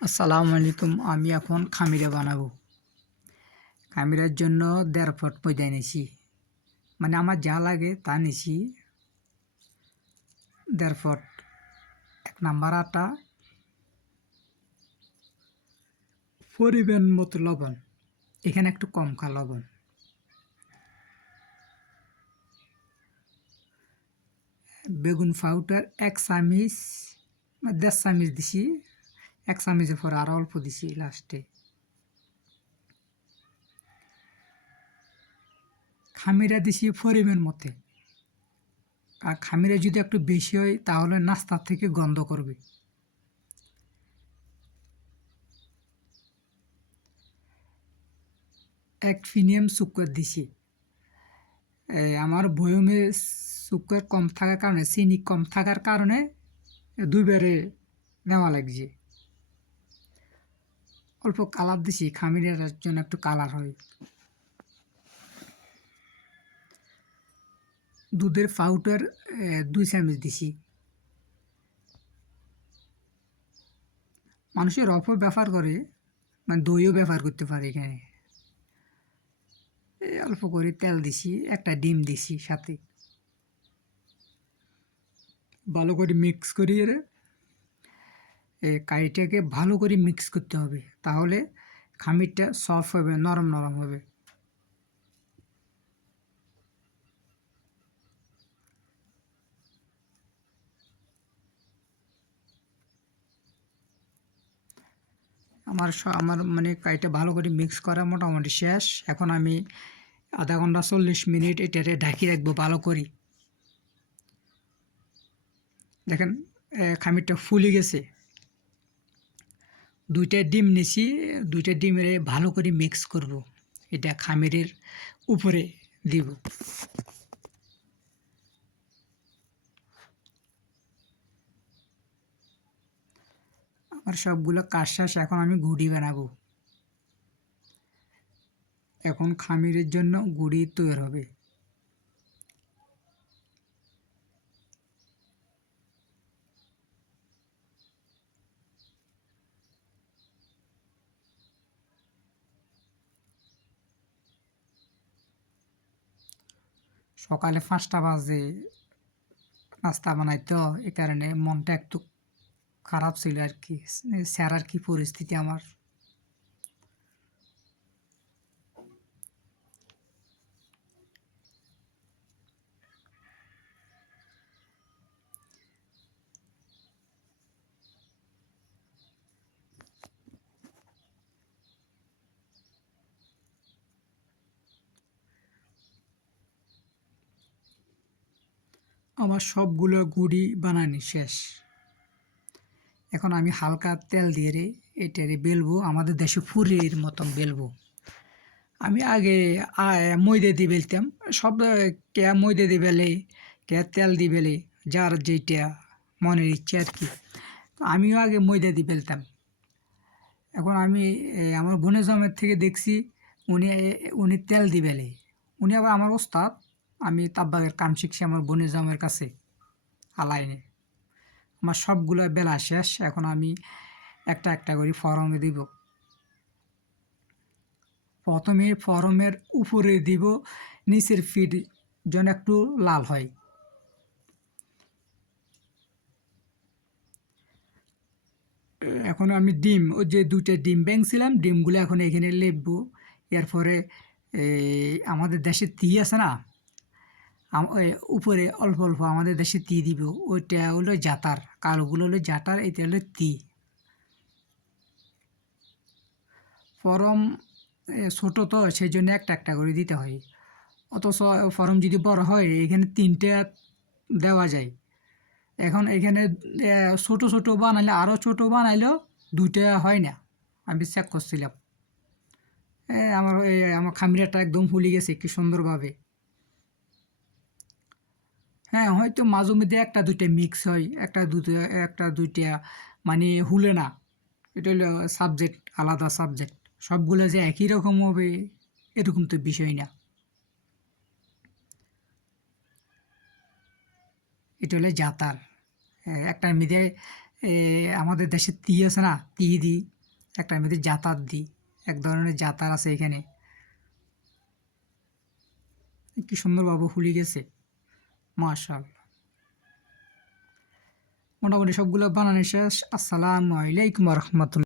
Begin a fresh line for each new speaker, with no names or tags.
আসসালামু আলাইকুম, আমি এখন খামিরা বানাবো। খামিরার জন্য দেড় ফুট ময়দা নিয়েছি মানে আমার যা লাগে তা নিয়েছি দেড় ফুট, এক নাম্বার আটা, পরিমাণ মতো লবণ, এখানে একটু কম খা লবণ। বেগুন পাউডার এক চামিচ দেড় চামিচ দিছি। এক চামিচের পরে আরও অল্প দিছি লাস্টে। খামিরা দিছি পরিমাণ মতে। আর খামিরা যদি একটু বেশি হয়, তাহলে নাস্তার থেকে গন্ধ করবে। এক ফিনিয়াম সুগার দিছি। আমার বয়মে সুগার কম থাকার কারণে, চিনি কম থাকার কারণে দুইবারে নেওয়া লাগছে। অল্প কালার দিছি, খামিরের জন্য একটু কালার হয়। দুধের পাউডার দুই চামচ দিছি। মানুষের অল্প ব্যবহার করে মানে দইও ব্যবহার করতে পারে এখানে। অল্প করে তেল দিছি, একটা ডিম দিছি সাথে। ভালো করে মিক্স করি কাইটাকে ভালো করে মিক্স করতে হবে। তাহলে খামিরটা সফট হবে, নরম নরম হবে। আমার আমার মানে কাইটা ভালো করে মিক্স করা মোটামুটি শেষ। এখন আমি আধা ঘণ্টা চল্লিশ মিনিট এটারে ঢাকি রাখব ভালো করে। দেখেন খামিরটা ফুলে গেছে। দুইটা ডিম নিছি, দুইটা ডিমের ভালো করে মিক্স করব। এটা খামিরের উপরে দিব। আমার সবগুলো কাজ শেষ, এখন আমি গুড়ি বানাবো। এখন খামিরের জন্য গুড়ি তৈরি হবে। সকালে পাঁচটা বাজে নাস্তা বানাইতো, এই কারণে মনটা একটু খারাপ ছিল আর কি। স্যার আর কি পরিস্থিতি আমার? আমার সবগুলো গুড়ি বানানি শেষ। এখন আমি হালকা তেল দিয়ে রে, এটারে বেলবো, আমাদের দেশে ফুরের মতন বেলবো। আমি আগে ময়দা দিয়ে বেলতাম, সব, কে ময়দা দিয়ে বেলে, কে তেল দিয়ে বেলে, যার যেটা মনের ইচ্ছে আর কি। আমিও আগে ময়দা দিয়ে বেলতাম। এখন আমি আমার বোনের জমের থেকে দেখছি, উনি উনি তেল দিয়ে বেলে। উনি আবার আমার ওস্তাদ। আমি তাব্বাগের কাম শিখছি আমার বোনের জামের কাছে, আলাইনে। আমার সবগুলো বেলা শেষ, এখন আমি একটা একটা করে ফরমে দিব। প্রথমে ফরমের উপরে দিব, নিচের ফিট যেন একটু লাল হয়। এখন আমি ডিম, ওই যে দুইটা ডিম ব্যাংছিলাম ডিমগুলো এখন এখানে লেপবো। এরপরে আমাদের দেশে তি আছে না উপরে অল্প অল্প আমাদের দেশে তি দিব। ওইটা হলো জাতার। কালোগুলো হলো জাতার এটা হলো তি। ফরম ছোট তো সেই জন্য একটা একটা করে দিতে হয়। অথচ ফরম যদি বড় হয়, এখানে তিনটে দেওয়া যায়। এখন এখানে ছোট ছোট বানাইলে আরও ছোট বানাইলেও দুইটা হয় না। আমি চেক করছিলাম। আমার আমার খামিরাটা একদম ফুলে গেছে, কি সুন্দরভাবে। হ্যাঁ হয়তো মাঝে মধ্যে একটা দুইটা মিক্স হয় একটা দুটো একটা দুইটা মানে হুলে না। এটা হলো সাবজেক্ট আলাদা সাবজেক্ট সবগুলো যে একই রকম হবে এরকম তো বিষয় না। এটা হলো জাতার হ্যাঁ, একটার মধ্যে এ, এ, আমাদের দেশে তি আছে না তি দিই একটা মধ্যে জাতার দিই এক ধরনের জাতার আছে এখানে। কি সুন্দরভাবে ফুলি গেছে। মাশাল মোটামুটি সবগুলো বানানো শেষ। আসসালামু আলাইকুম রহমতুল্লাহ।